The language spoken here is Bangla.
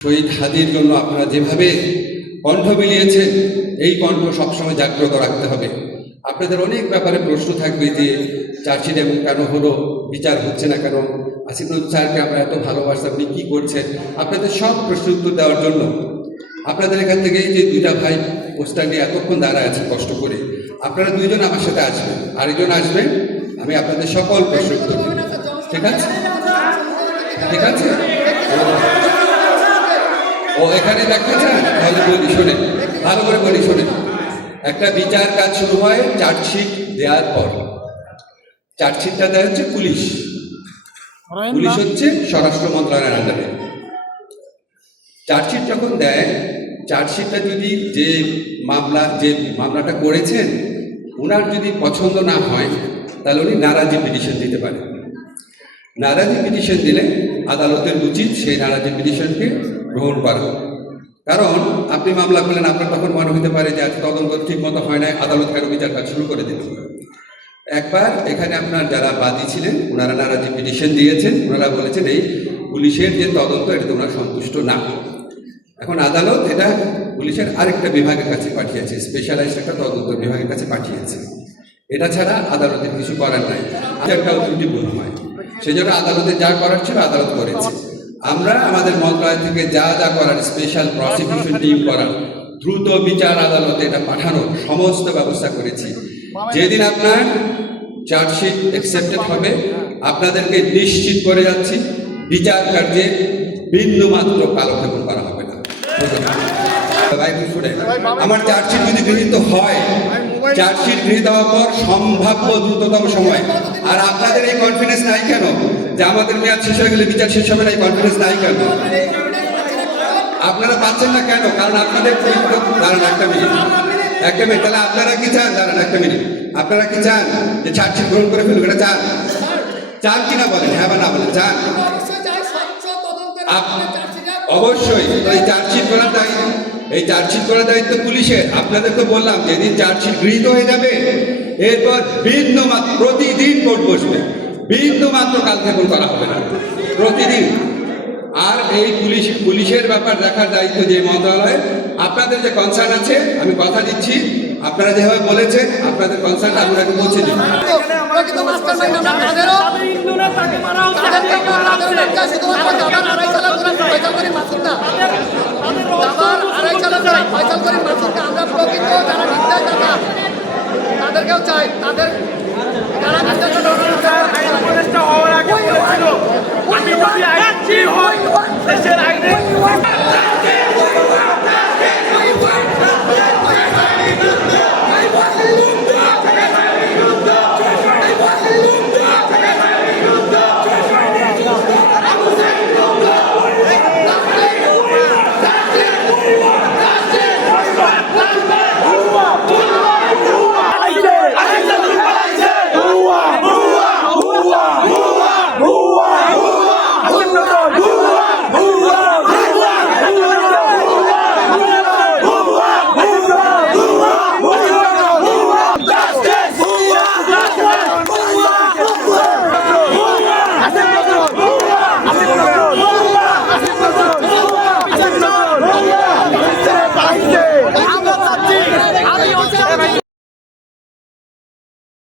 শহীদ হাদির জন্য আপনারা যেভাবে কণ্ঠ মিলিয়েছেন, এই কণ্ঠ সবসময় জাগ্রত রাখতে হবে। আপনাদের অনেক ব্যাপারে প্রশ্ন থাকবে যে চার্জশিট এবং কেন হলো, বিচার হচ্ছে না কেন? আসিফুল স্যারকে আমরা এত ভালোবাসি, আপনি কী করছেন? আপনাদের সব প্রশ্ন উত্তর দেওয়ার জন্য আপনাদের এখান থেকে যে দুইটা ভাই পোস্টার নিয়ে এতক্ষণ দাঁড়ায় আছে কষ্ট করে, আপনারা দুইজন আমার সাথে আসবেন, আরেকজন আসবেন, আমি আপনাদের সকল প্রশ্ন উত্তর দেব। ঠিক আছে? ঠিক আছে? ও এখানে দেখতে চান তাহলে বলি শোনেন ভালো করে বলি শোনেন। একটা বিচার কাজ শুরু হয় চার্জশিট দেওয়ার পর। চার্জশিটটা দেয় হচ্ছে পুলিশ। পুলিশ হচ্ছে স্বরাষ্ট্র মন্ত্রণালয়ের আন্ডারে। চার্জশিট যখন দেয় চার্জশিটটা যদি যে মামলা যে মামলাটা করেছেন ওনার যদি পছন্দ না হয় তাহলে উনি নারাজি পিটিশন দিতে পারেন। নারাজি পিটিশন দিলে আদালতের উচিত সেই নারাজি পিটিশনকে গ্রহণ করা কারণ আপনি মামলা করলেন, আপনার তখন মনে হতে পারে যে আজ তদন্ত ঠিক মতো হয় না আদালত কেন বিচার কাজ শুরু করে দিল। একবার এখানে আপনার যারা বাদী ছিলেন, ওনারা নারাজি পিটিশন দিয়েছেন, ওনারা বলেছেন এই পুলিশের যে তদন্ত, এটাতে ওনারা সন্তুষ্ট না। এখন আদালত এটা পুলিশের আরেকটা বিভাগের কাছে পাঠিয়েছে স্পেশালাইজড একটা তদন্ত বিভাগের কাছে পাঠিয়েছে। এটা ছাড়া আদালতের কিছু করার নাই। একটাও ত্রুটিপূর্ণ হয় সেই জন্য আদালতে যা করার ছিল আদালত করেছে। আমরা আমাদের মন্ত্রণালয় থেকে যা যা করার স্পেশাল প্রসিকিউশন টিম করার দ্রুত বিচার আদালতে এটা পাঠানোর সমস্ত ব্যবস্থা করেছি। যেদিন আপনার চার্জশিট অ্যাকসেপ্টেড হবে আপনাদেরকে নিশ্চিত করে যাচ্ছি বিচার কার্যে বিন্দু মাত্র কালক্ষেপণ করা হবে না। আমার চার্জশিট যদি গৃহীত হয় চার্জশিট গৃহীত হওয়ার পর সম্ভাব্য দ্রুততম সময়। আর আপনাদের এই কনফিডেন্স নাই কেন? যে আমাদের মেয়াদ শেষ হয়ে গেলে বিচার শেষ হবে না এই কনফিডেন্স নাই কেন? আপনারা পাচ্ছেন না কেন? কারণ আপনাদের দাঁড়ান একটা মিনিট একটা মিনিট তাহলে আপনারা কি চান? দাঁড়ান একটা মিনিট আপনারা কি চান? যে চার্জশিট গ্রহণ করে ফেলুক এটা চান? চান কিনা বলেন? হ্যাঁ বা না বলেন চান। আপ- অবশ্যই এই চার্জশিট করার দায়িত্ব এই চার্জশিট করার দায়িত্ব পুলিশের। আপনাদের তো বললাম, যেদিন চার্জশিট গৃহীত হয়ে যাবে, এরপর বিন্দু মাত্র প্রতিদিন কোর্ট বসবে। বিন্দু মাত্র কালক্ষেপণ করা হবে না। প্রতিদিন। আর এই পুলিশ, পুলিশের ব্যাপার দেখার দায়িত্ব যে মন্ত্রণালয়, আপনাদের যে কনসার্ন আছে, আমি কথা দিচ্ছি। আপনারা যেভাবে বলেছেন, আপনাদের কনসার্নটা আমরা পৌঁছে দিন তাদের